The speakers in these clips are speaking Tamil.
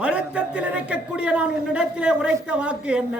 வருத்தத்தில் இருக்கக்கூடிய நான் உன்னிடத்திலே உரைத்த வாக்கு என்ன?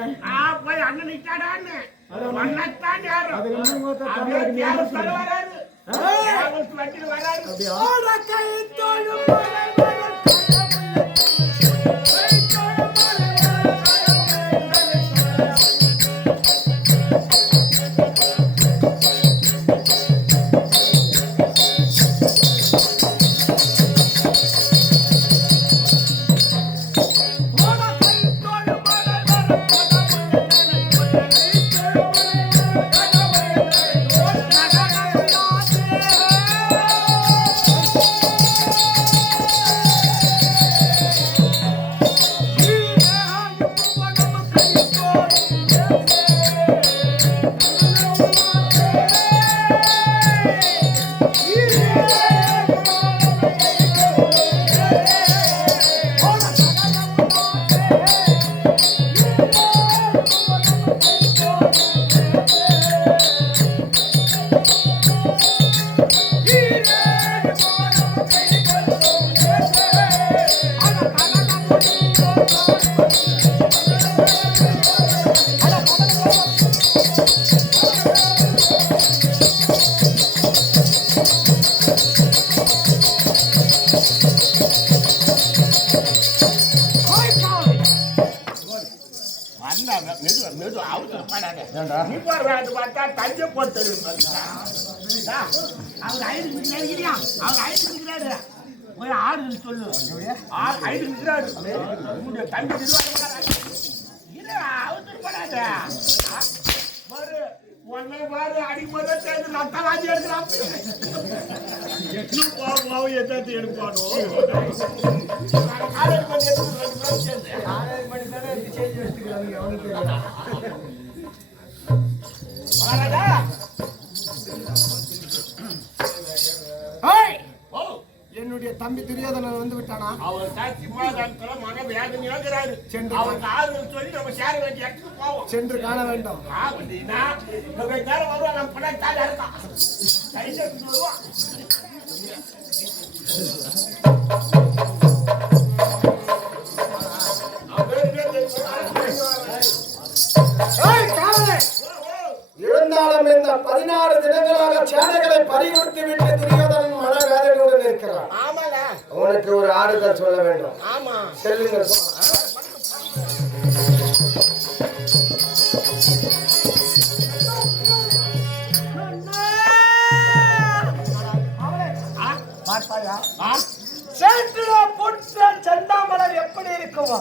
என்னுடைய தம்பி துரியோதனன் வந்து விட்டானா? அவர் மன வேதனையாகிறாரு. அவருக்கு ஆறுதல் சொல்லி நம்ம சேர வேண்டிய இடத்துக்கு போவோம். சென்று காண வேண்டும். அப்படின்னா நேரம் வருவான். நம்ம படம் தாஜா இருக்கான். கைசெட்டு வருவான். இருந்தாலும் இந்த 16 தினங்களாக சேனைகளை பறிகொடுத்து விட்டு உனக்கு ஒரு ஆறுதல் சொல்ல வேண்டும். ஆமா செல்லுங்க. செந்தாமலர் எப்படி இருக்குமோ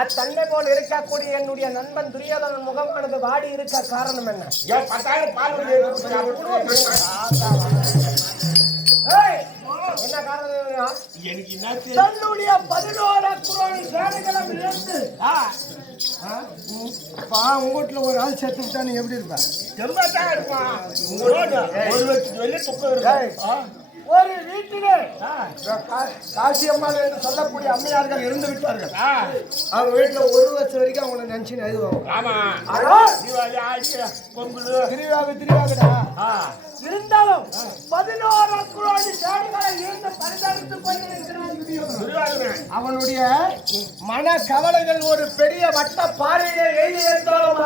அத்தன்மை போல் இருக்கக்கூடிய என்னுடைய நண்பன் துரியோதனன் முகமானது வாடி இருக்க காரணம் என்ன? 10,000 பால் என்ன காரணம்? எனக்கு தன்னுடைய 11 குரோனி சேனைகளும் இழந்து உங்க வீட்டுல ஒரு ஆள் செத்து விட்டா நீ எப்படி இருப்ப? ஒரு வீட்டிலே காசியம்மாள் என்று சொல்லக்கூடிய அம்மையார்கள் இருந்து விட்டார்கள். அவங்க வீட்டுல 1 வருஷம் வரைக்கும் அவங்களை நினைச்சு எழுதுவாங்க. திருவிழாவிடா இருந்தாலும் 11 குரோனி சேனைகளை இருந்து பரிதாபித்து கொண்டிருக்கிறான். அவனுடைய மன கவலைகள் ஒரு பெரிய வட்ட பாறையை எழுதி இருந்தாலும்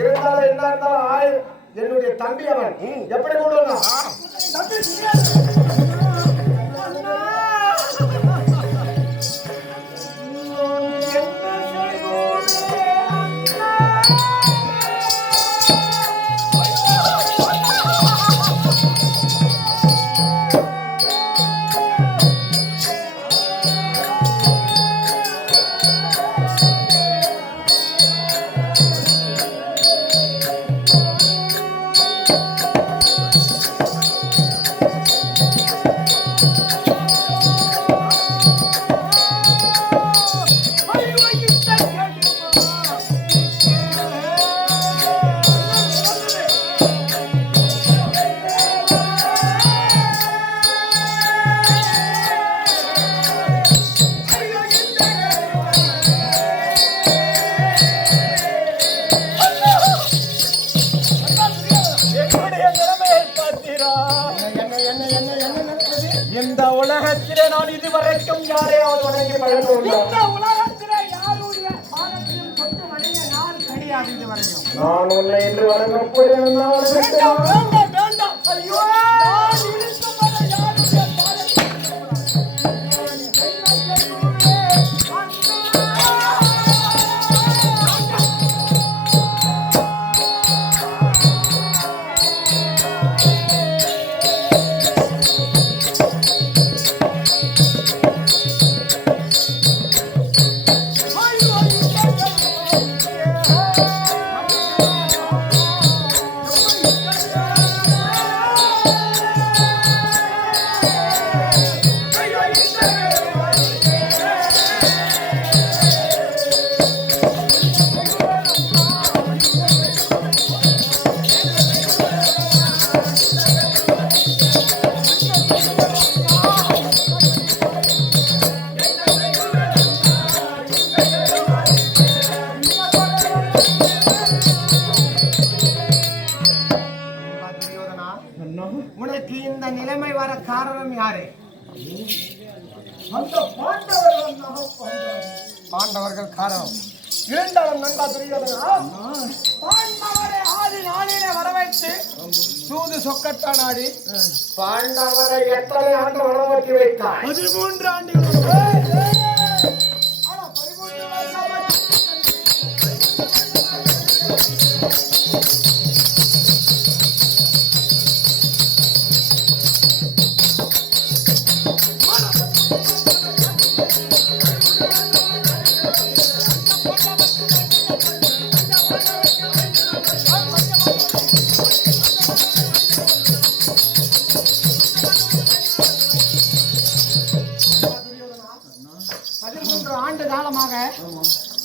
இருந்தாலும் என்ன இருந்தாலும் என்னுடைய தம்பி அவன் எப்படி கொண்டு தம்பி இந்த உலகத்திலே நான் இதுவரைக்கும் யாரையாவது வணங்கி பழக்கம் உலகத்திலே யாருடைய பாதத்தையும் தொட்டு வணங்கிய நான் கிடையாது இதுவரையும். நான் உன்னை என்று வணங்கப் போகிறேன். வேண்டாம் ஐயோ நான் இருக்கும் வரை யாருடைய உனக்கு இந்த நிலைமை வர காரணம் யாரு? அந்த பாண்டவர்கள் காரணம். இருந்தாலும் நண்பா துரியோதனா, பாண்டவரை ஆதி நாளிலே வரவைத்து சூது சொக்கத்தான் ஆடி பாண்டவரை எத்தனை ஆண்டு வரவழைத்து வைத்தார்? 13 ஆண்டுகள்.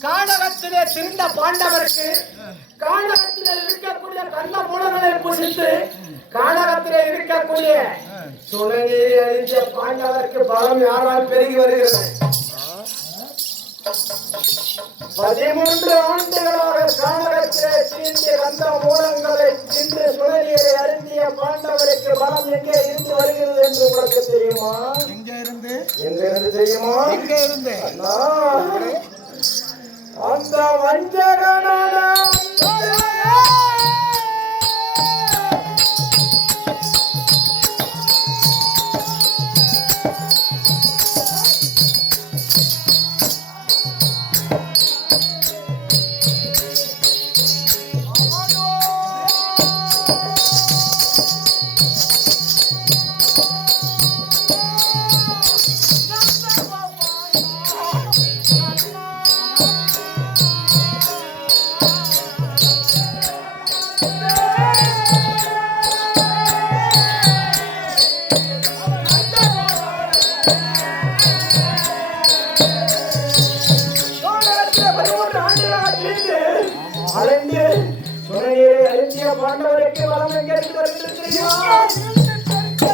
கானகத்திலே திரிந்த பாண்டவருக்கு கானகத்திலே இருக்கக்கூடிய கள்ள மூலங்களை புசித்து கானகத்திலே இருக்கக்கூடிய துணைநீரை அறிந்த பாண்டவருக்கு பலம் யாரால் பெருகி வருகிறது? 13 ஆண்டுகளாக கானகத்திலே தீண்டிய கந்த மூலங்களை தின்று துணைநீரை அருந்திய பாண்டவருக்கு பலம் எங்கே இருந்து வருகிறது என்று உங்களுக்கு தெரியுமா? எங்க இருந்து தெரியுமா? அந்த வஞ்சகனான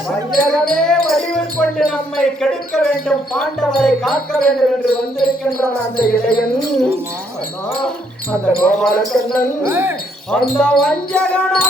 வஞ்சகமே வடிவில் கொண்டு நம்மை கெடுக்க வேண்டும், பாண்டவரை காக்க வேண்டும் என்று வந்திருக்கின்றான் அந்த இளையன், அந்த கோபாலகண்ணன். அந்த வஞ்சகனான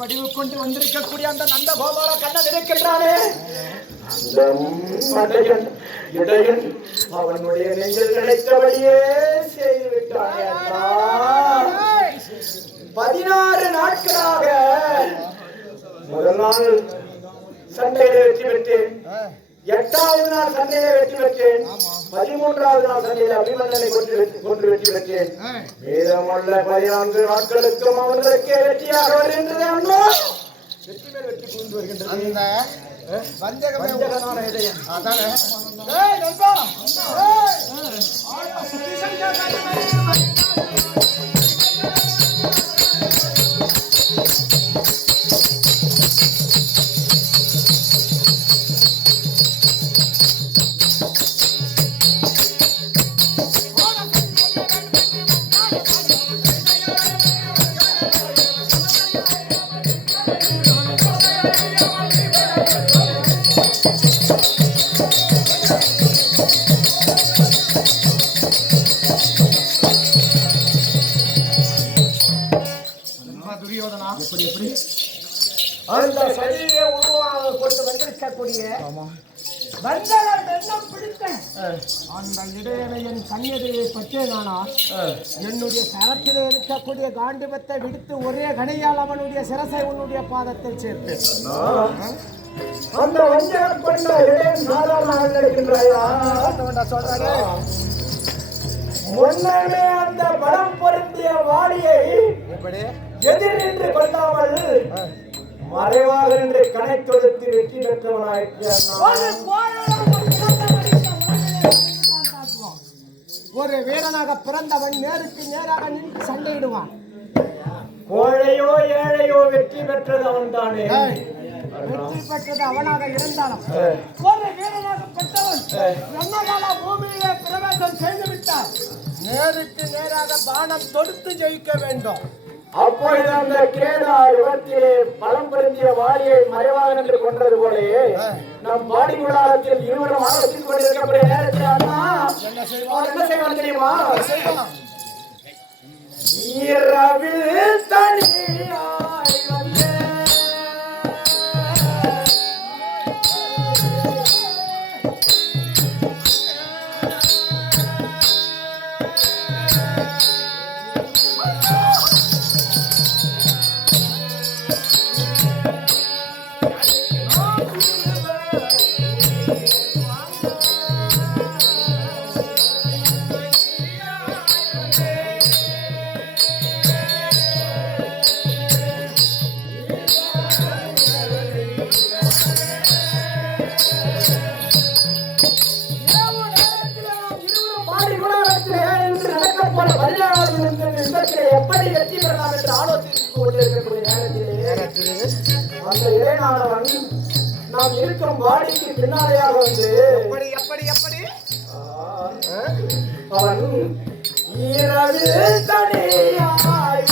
வடிவு கொண்டு வந்திருக்கக்கூடிய அந்த நந்த கோபால கண்ணன் இருக்கின்றானே, இடையன் அவனுடைய நெஞ்சில் நினைத்தபடியே செய்துவிட்டானே. 16 நாட்களாக முதல் நாள் சண்டையில வெற்றி பெற்றேன், 8வது நாள் சண்டையில வெற்றி பெற்றேன், 13வது நாள் சண்டையில அபிமன்னனை கொண்டு வெற்றி பெற்றேன். மீதமுள்ள 14 நாட்களுக்கும் அவர்களுக்கே வெற்றியாக வருகின்றது. அண்ணா வெற்றி மேல் வெற்றி புரிந்து வருகின்றது. அந்த வஞ்சகமான இடையன் அதானே. அந்த சரீரை உருவாக கொண்டு வந்திருக்கக்கூடிய அந்த இடையனை என் கண்ணியதையை பற்றியதானா என்னுடைய கரத்தில் இருக்கக்கூடிய காண்டிபத்தை விடுத்து ஒரே கணையால் அவனுடைய சிரசை உன்னுடைய பாதத்தில் சேர்ப்பேன். அந்த வஞ்சகம் கொண்ட இடையன் சாதாரண இருக்கின்றாயா சொல்றாரு. முன்னமே அந்த பலம் பொருந்திய வாடியை எதிர் நின்று கொள்ளாமல் மறைவாக நின்று கணை தொடுத்து வெற்றி ஒரு வீரனாக பிறந்தவன் நேருக்கு நேராக நின்று சண்டையிடுவான். கோழையோ ஏழையோ வெற்றி பெற்றது அவன் தானே. வெற்றி பெற்றது அவனாக இருந்தாலும் ஒரு வீரனாக பெற்றவன் என்னகால பூமியிலே பிரவேசம் செய்து விட்டார். நேருக்கு நேராக பானம் தொடுத்து ஜெயிக்க வேண்டும். அப்பொழுது அந்த கேடா யுகத்திலே பலம் பொருந்திய வாடியை மறைவாக நின்று கொண்டது போலே நம் பாடி குடாரத்தில் இருவரும் ஆலோசித்துக் கொண்டிருக்கக்கூடிய நேரத்தில் என்ன செய்வான் தெரியுமா? இரவில் தனியாய் வந்தே எப்படி வெற்றி பெறலாம் என்று ஆலோசித்துக் கொண்டிருக்கக்கூடிய நேரத்திலே அந்த இளைஞானவன் நாம் இருக்கும் வாடிக்கு பின்னாலேயாக வந்து எப்படி அவன் இரவில் தனியாய்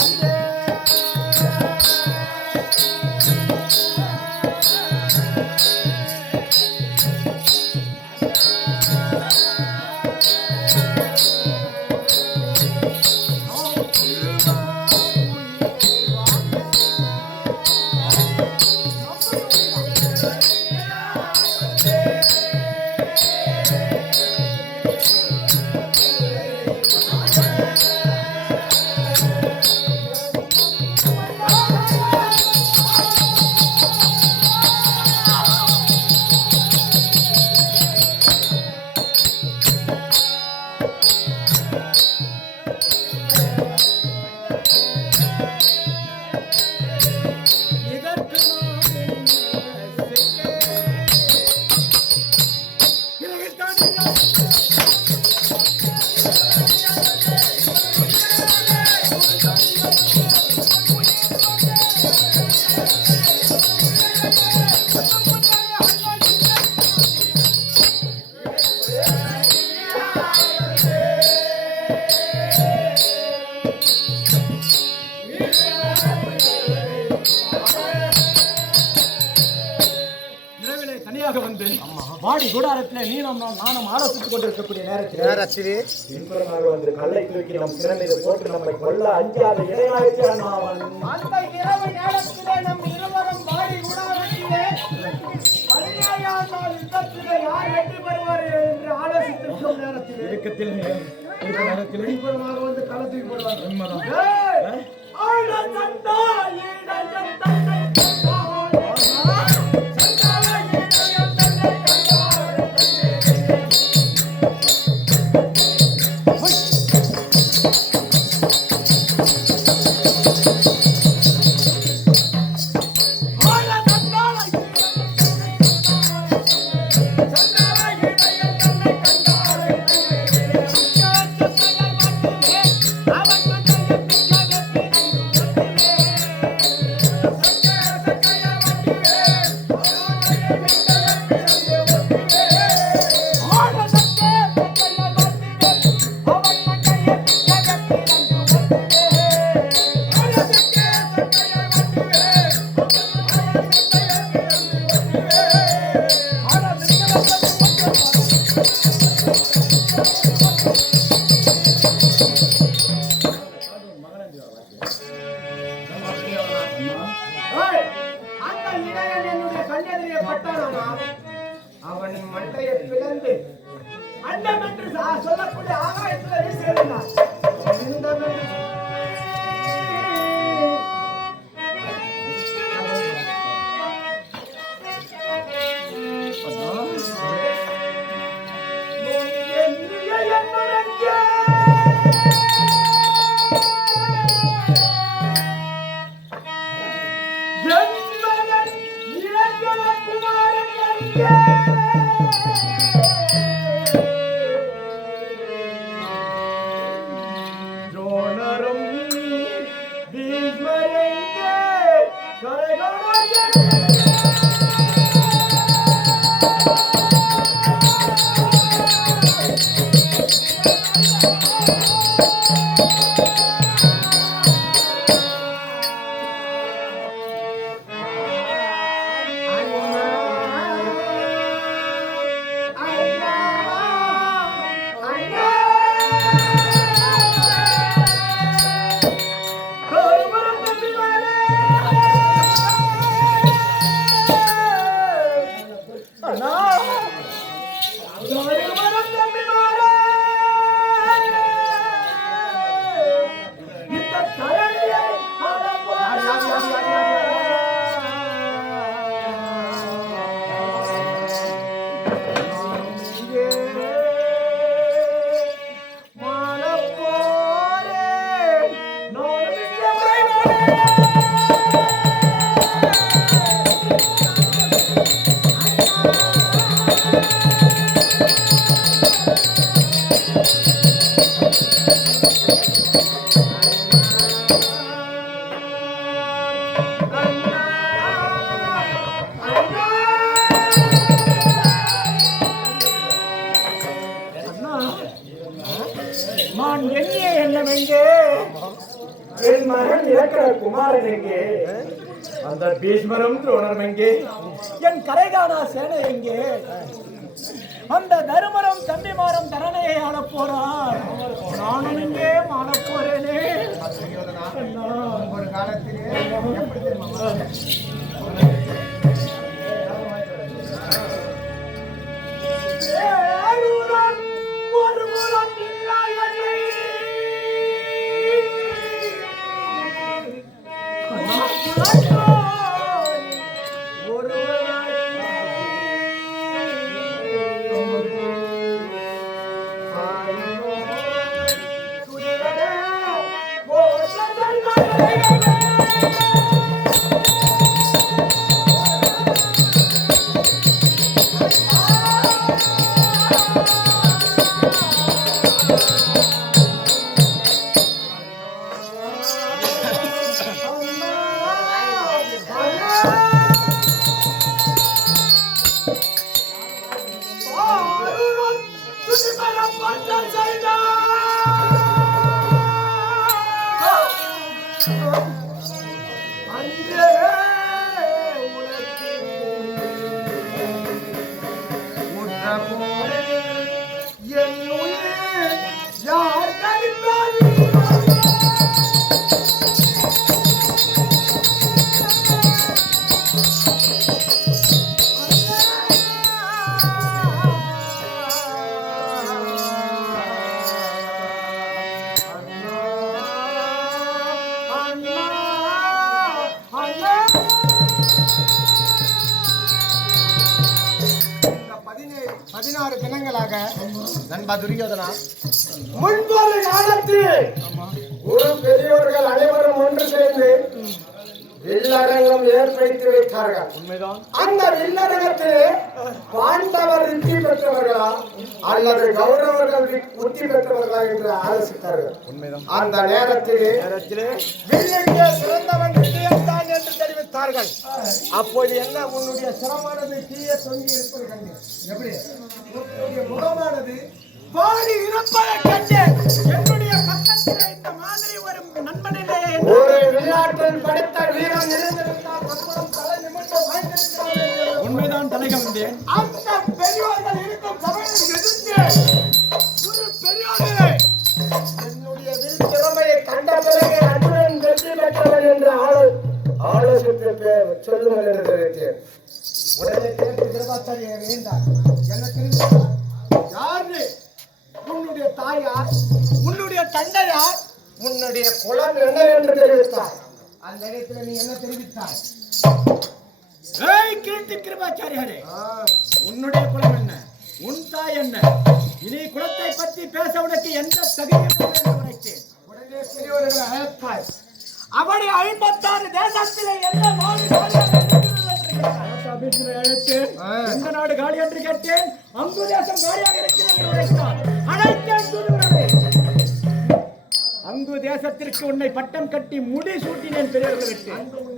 வந்து வாடி கூடாரத்திலே நீனும் நானும் ஆலோசித்துக் கொண்டிருக்கக்கூடிய நேரத்தில் பின்புறமாக வந்து கல்லை தூக்கி நம் சிறை மீது போட்டு நம்மை கொல்ல அஞ்சாத இடையாயிருக்கிறான் அவன். அந்த இரவு நேரத்திலே நம் இருவரும் வாடி கூடாரத்திலே 17ஆம் நாள் யுத்தத்திலே யார் வெற்றி பெறுவார் என்று ஆலோசித்திருக்கும் நேரத்தில் பின்புறமாக வந்து கல்லை தூக்கி போடுவார். உண்மைதான். அவன் மண்டையை பிளந்து அண்டம் என்று சொல்லக்கூடிய ஆகாயத்தில் சேர்ந்தான். நான் எண்ணிய எண்ணம் எங்கே? என் மகன் இறக்கிற குமாரன் எங்கே? அந்த பீஷ்மரும் துரோணரும் எங்கே? என் கரைகாணா சேனை எங்கே? அந்த தருமரும் தம்பிமாரும் தரணையை ஆளப் போறார். நானும் இங்கே ஆளப் போறேனே. ஒரு காலத்திலே மாற்றம் செய்தார். அன்றே உனக்கு உற்ற போரே என் உயிர் யார் கழிப்பார்? பதினாறு தினங்களாக நண்பா துரியோதனா, முன்பொரு காலத்தில் ஒரு பெரியவர்கள் அனைவரும் ஒன்று சேர்ந்து வில்லரங்கம் ஏற்படுத்தி வைத்தார்கள். உண்மைதான். அந்த வில்லரங்கத்திலே பாண்டவர் வெற்றி பெற்றவர்களா அல்லது கௌரவர்கள் வெற்றி பெற்றவர்களா என்று ஆலோசித்தார்கள். உண்மைதான். அந்த நேரத்திலே வில்லுக்கே சிறந்தவன் விஜயம்தான் என்று தெரிவித்தார்கள். அப்போது என்ன உன்னுடைய சிரமானது தீய தொங்கி இருப்பது கண்டு எப்படி உன்னுடைய முகமானது பாடி இருப்பதை கண்டு என்னுடைய பக்கத்தில் இந்த மாதிரி ஒரு நண்பனிலே ஒரு விளையாட்டில் படித்த வீரன் இருந்திருந்தால் தலை நிமிர்ந்து வாய்ந்திருக்கிறார்கள். உண்மைதான் தலைகவந்தேன். அந்த பெரியோர்கள் இருக்கும் சபையில் எதிர்த்து ஒரு பெரியோர்களே என்னுடைய வில் திறமையை கண்ட பிறகு அர்ஜுனன் வெற்றி பெற்றவன் என்று ஆலோசித்து சொல்லுங்கள் என்று தெரிவித்தேன். உடனே கேட்டு திருவாச்சாரியை வேண்டார். என்ன தெரிவித்தார்? யாரு உன்னுடைய தாயார், உன்னுடைய தந்தையார், உன்னுடைய குலம் என்ன என்று தெரிவித்தார். அந்த நேரத்தில் நீ என்ன தெரிவித்தாய்? கீர்த்தி கிருபாச்சாரியாரே, உன்னுடைய குலம் என்ன, உன் தாய் என்ன, இனி குலத்தை பற்றி பேச உனக்கு எந்த தகுதியும் உரைத்தேன். உடனே பெரியவர்களை அழைத்தாய். அவனை 56 தேசத்திலே எந்த நாடு அழைத்து எந்த நாடு காலி என்று கேட்டேன். அங்கு தேசம் காலியாக இருக்கிறது. அங்கு தேசத்திற்கு உன்னை பட்டம் கட்டி முடி சூட்டினேன். பெரியவர்களுக்கு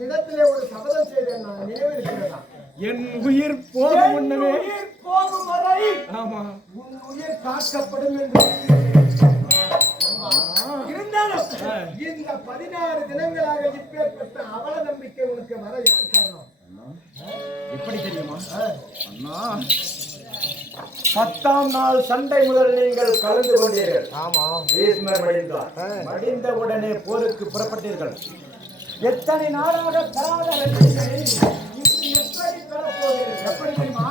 இடத்திலே ஒரு சபதம் செய்தேன். நான் நினைவிருக்கிறதா? என் உயிர் போகும் முன்னமே போகும் வரை ஆமா உன் உயிர் காக்கப்படும் என்று இருந்தாலும் இந்த 16 தினங்களாக இப்பேற்பட்ட அவல நம்பிக்கை உனக்கு வர என்ன காரணம்? எப்படி தெரியுமா அண்ணா? 10ஆம் நாள் சண்டை முதல் நீங்கள் கலந்து கொண்டீர்கள். ஆமா, பீஷ்மர் மடிந்தார். மடிந்த உடனே போருக்கு புறப்பட்டீர்கள். எத்தனை நாளாக பெறாத வெற்றியை எப்படி பெறப்போகிறீர்கள்? எப்படி தெரியுமா?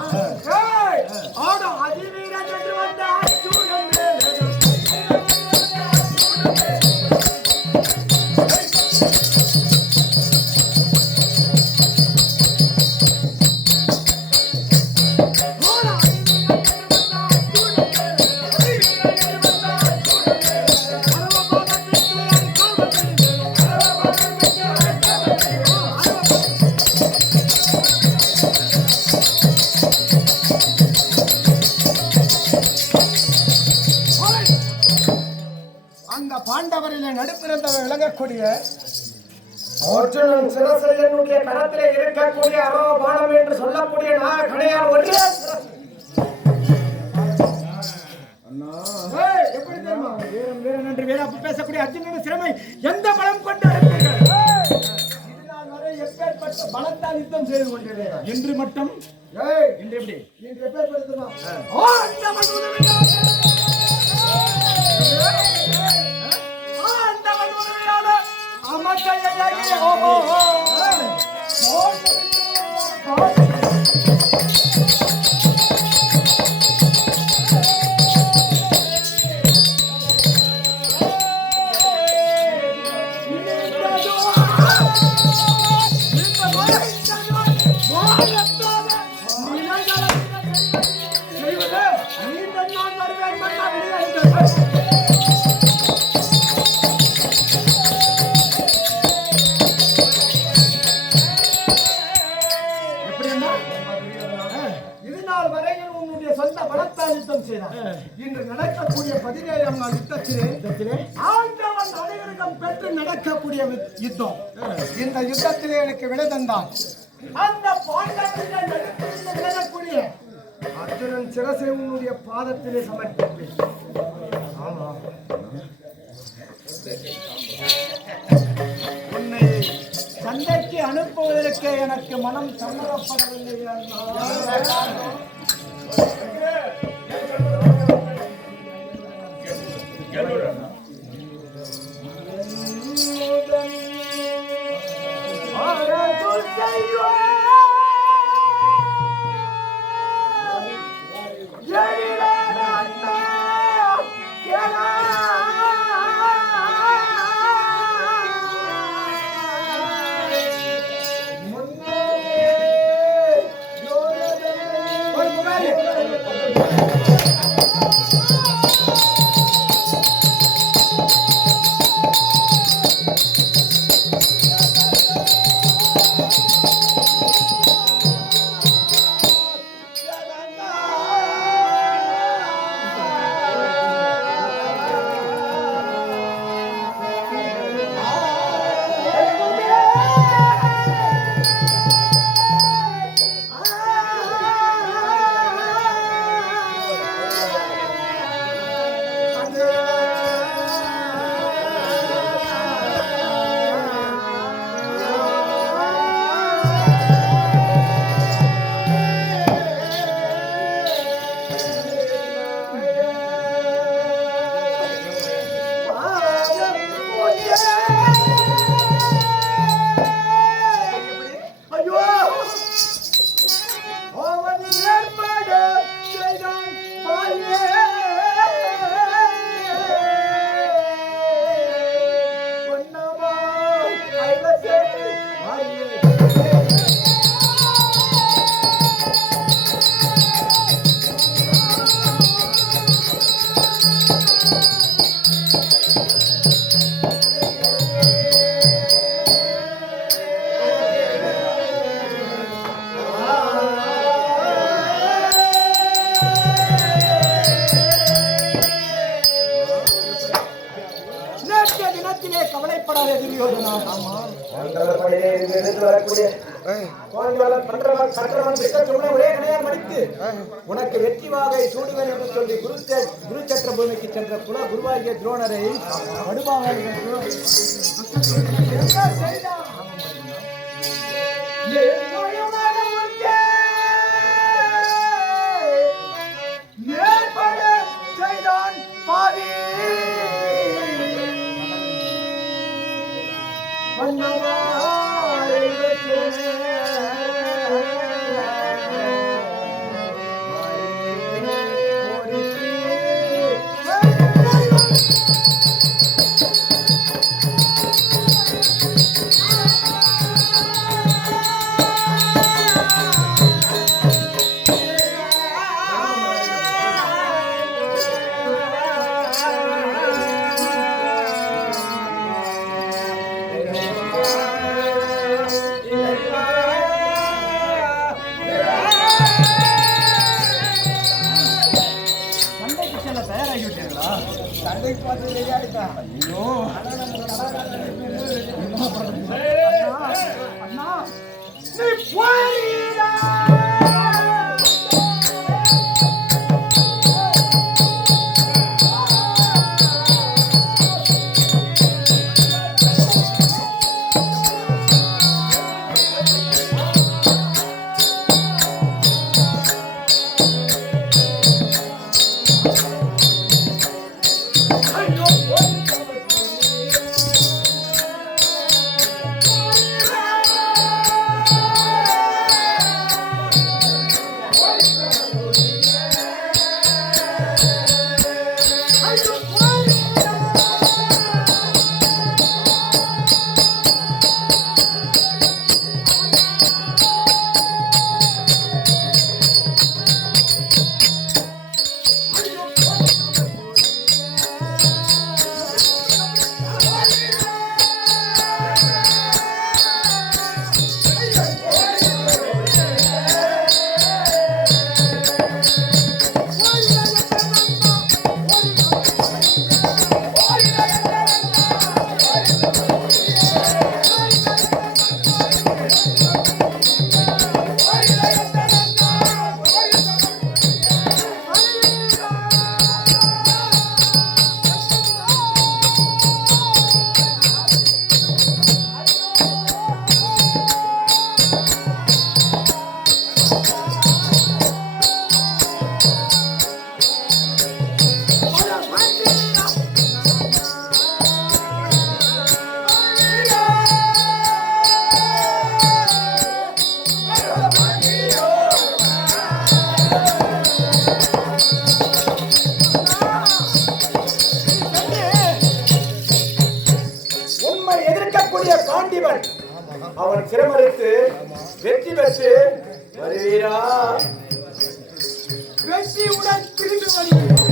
அதிவீரன் என்று வந்த அர்ஜுனன் விளங்கக்கூடிய அர்ஜுனன் சிரசையனுடைய கரத்திலே இருக்கக்கூடிய அரோபானம் என்று சொல்லக்கூடிய நாகக்கணையால் ஒரே எப்படி தெரியுமா? வீரம் வீரன் என்று வீரப்பு பேசக்கூடிய அர்ஜுனன் சிரமை எந்த பலம் கொண்டு எப்பேற்பட்ட பலத்தால் யுத்தம் செய்து கொண்டிருக்கிறார் என்று மட்டும் இன்று எப்படி இன்று எப்பேற்படுத்துமா? இன்று நடக்கக்கூடிய 17ஆம் நாள் யுத்தத்திலே ஆண்டவன் அனைவருக்கும் பெற்று நடக்கக்கூடிய யுத்தம். இந்த யுத்தத்திலே எனக்கு விடை தந்தான். அந்த பாண்டவர்கள் நடக்கக்கூடிய அர்ஜுனன் சிரசை உன்னுடைய பாதத்திலே சமர்ப்பிப்பேன். அதற்கே எனக்கு மனம் சம்மதப்படவில்லை அண்ணா. கவலைப்படாத துரியோதனா. உனக்கு வெற்றி வாகை சூடுவேன் என்று சொல்லி குருச்சத்திர பூமிக்கு சென்ற குல குருவாகிய துரோணரை செய்தான் பாவி பாண்டிவன் அவன் சிரமரித்து வெற்றி பெற்று வருவீரா? வெற்றியுடன் திரும்பி வருவீரா?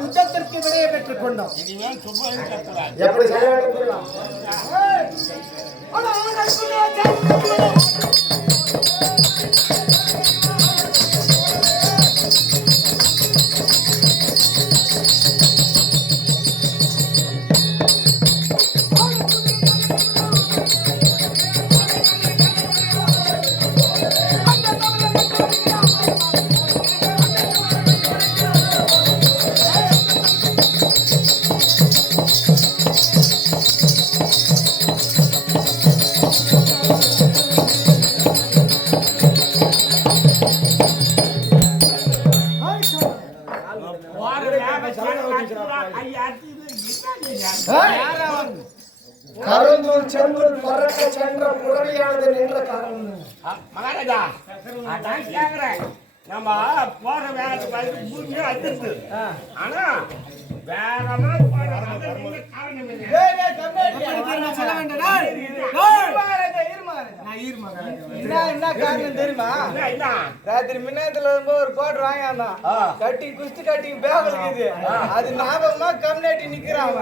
யுத்தத்திற்கு விடையை பெற்றுக் கொண்டோம். எப்படி செய்ய வேண்டும்? கருந்தூர் செந்தூர் பறக்க சென்ற புறவியானது நின்ற காரணம் மகாராஜா அதான் கேக்குறேன். நம்ம போற வேகத்தை பார்த்து பூமியே அடிச்சு ஆனா வேகமா போற காரணம் என்ன காரணம் தெரியுமா? ராத்திரி மின்னத்துல ஒரு கோட் வாங்க கட்டி குஸ்தி கட்டி பேக் இருக்குது. அது ஞாபகமா கம்யூனிட்டி நிக்கிறான்.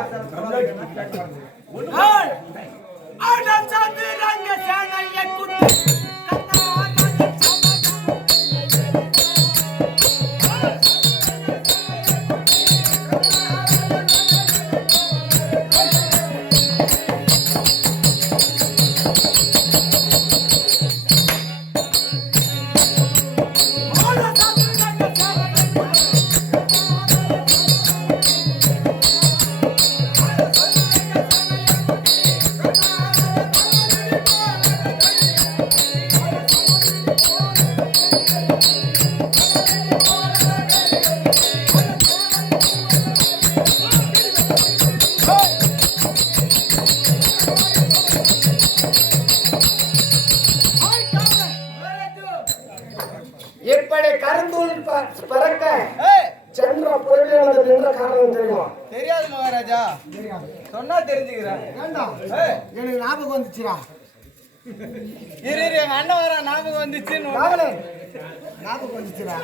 இப்படி கருந்தூள் பறக்க சென்ற புறவியானது நின்ற காரணம் தெரியுமா? தெரியாது மகாராஜா. சொன்னா தெரிஞ்சுக்கிறேன். எனக்கு ஞாபகம் வந்துச்சுடா. இரு எங்க அண்ணன் வர ஞாபகம் வந்துச்சுன்னு ஞாபகம் வந்துச்சுடா.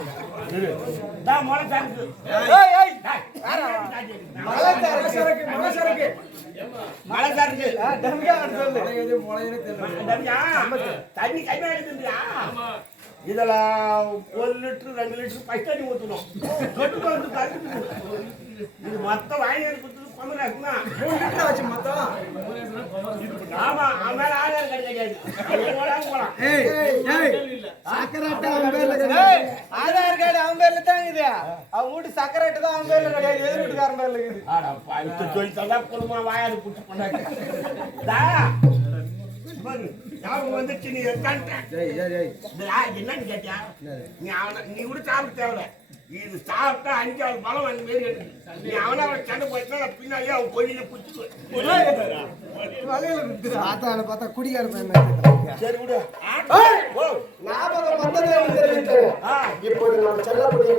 தண்ணி கைமா எடுத்துட்டியா? இதுல 1 லிட்டர் 2 லிட்டர் பச்சை தண்ணி ஊற்றணும். இது மொத்தம் வாங்கி கொடுத்தது 3 லிட்டர் ஆச்சு மொத்தம். ஆமா அவன் ஆதார் கார்டு கிடையாது. ஆதார் கார்டு அவன் பேர்ல தான் இருக்குது. அவன் வீட்டு சக்கரை தான் அவன் பேர்ல கிடையாது. எதிர் வீட்டுக்காரன் பேர்ல இருக்குது. சொல்லி தந்தா குடும்பமா வாயாரு குட்டு பண்ணாங்க. ஞாபகம் வந்துச்சு. நீ என்னன்னு கேட்டியா? நீ கூட சாப்பிட தேவை. இது சாப்பிட்டா 5ஆவது பலம் அந்த மாரி இருக்கு. நீ அவனை சண்டை போயிட்டா பின்னாலே அவன் கொள்ளியில பிடிச்சிக்குவேன். பார்த்தா குடிகார சரி விடு. இப்போது நம்ம செல்லக்கூடிய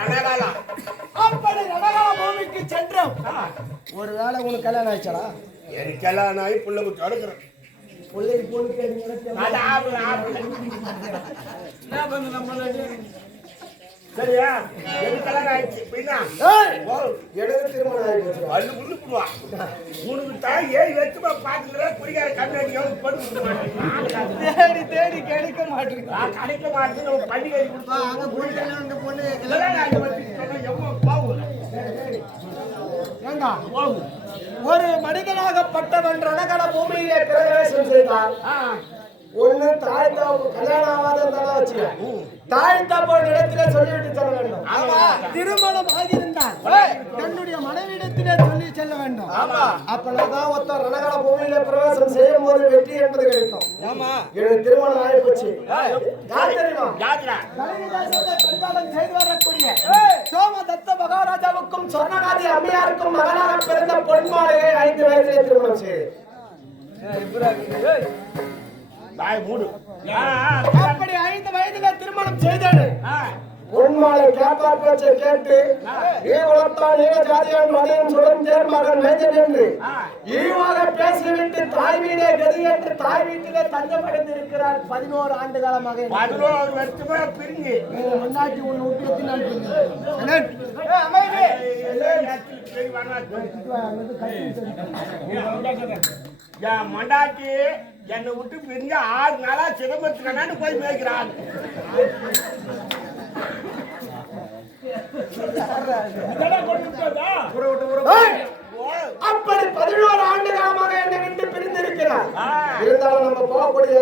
ரணகாலா அப்படி ரணகால பூமிக்கு சென்றோம். ஒரு வேளை உனக்கு கல்யாணம் ஆயிடுச்சா? எனக்கு கல்யாணம் ஆகி புள்ள குட்டி வளர்க்குறேன். சரியா? எனக்கெல்லாம் ஆயிடுச்சு. எனக்கு திருமணம் ஆயிடுச்சு. அது முன்னுக்குவா உனக்கு தான் 7 வருஷமா பாத்துக்கிற குடிகார கண்ணாடி தேடி தேடி கிடைக்க மாட்டேங்குது. கிடைக்க மாட்டேங்குது. நம்ம பண்டிகை கொடுத்தோம். அங்க போயிட்டு இந்த பொண்ணு எவ்வளவு பாவம் ஏங்க ஒரு மனிதனாகப்பட்டவன் ரணகல பூமியிலே பிரவேசம் செய்தால் ஒண்ணு தாய் தாப்பு கல்யாணம் ஆகாத வச்சு தாய் தாப்போட இடத்திலே சொல்லிவிட்டு செல்ல வேண்டும். திருமணம் ஆகியிருந்தால் தன்னுடைய மனைவியிடத்திலே சொல்லி செல்ல வேண்டும். அப்பதான் ஒருத்தர் ரணகல பூமியில பிரவேசம் செய்யும் போது வெற்றி என்பது கிடைக்கும். எனக்கு திருமணம் ஆயிப்போச்சு. யார் தெரியுமா? பரிபாலனம் செய்து வரக்கூடிய சோமதத்த மகாராஜாவுக்கும் சொர்ணகாதி அம்மையாருக்கும் மகனாக பிறந்த பொன்மாலையை 5 வயதிலே திருமணம் செய்து அப்படி 5 வயதில திருமணம் செய்தாரு. பொன்மாலை கேட்பார் பேச்சை கேட்டு ஈவளத்தான் ஈழ ஜாதியான் மதியம் சுடன் தேர்மகன் வேந்தன் என்று ஈவாக பேசிவிட்டு தாய் வீடே கதி என்று தாய் வீட்டிலே தஞ்சமடைந்திருக்கிறார். 11 ஆண்டு காலமாக 11 வருஷமா பிரிஞ்சு முன்னாடி ஒன்று விட்டு மண்டாட்டி என்னை விட்டு பிரிஞ்சு 6 நாளா சிதம்பரத்துக்கு போய் மேய்க்கிறான். அப்படி 11 ஆண்டு காலமாக என்னை விட்டு பிரிந்திருக்கிறார். இருந்தாலும் நம்ம போகக்கூடிய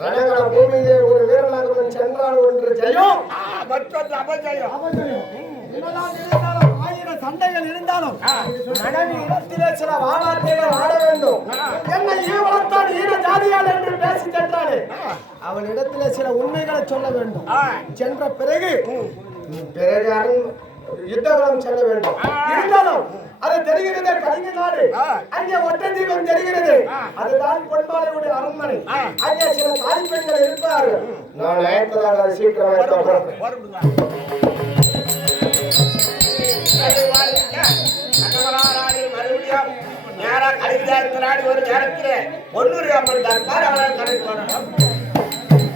ரணகல பூமியிலே ஒரு வீரனாக சென்றால் ஒன்று ஜெயம் மற்றொன்று அபஜயம். ஆயிரம் சண்டைகள் இருந்தாலும் மனைவி இடத்திலே சில வார்த்தைகள் ஆட வேண்டும். என்ன ஈவளத்தான் ஈர ஜாதியால் என்று பேசி சென்றாலே அவள் இடத்திலே சில உண்மைகளை சொல்ல வேண்டும். சென்ற பிறகு யுத்தம் செல்ல வேண்டும். இருந்தாலும் அது தெரிகிறது கலிங்க நாடு. அங்கே ஒற்றை தீபம் தெரிகிறது. அதுதான் பொன்மாலையுடைய அரண்மனை. அங்கே சில தாய் பெண்கள் இருப்பார்கள். நான் அழைப்பதாக சீக்கிரம் மறுபடியும் நேரம் கழிந்தாடி ஒரு நேரத்தில் 1 அம்மன் தர்பார் அவரால் கணக்கு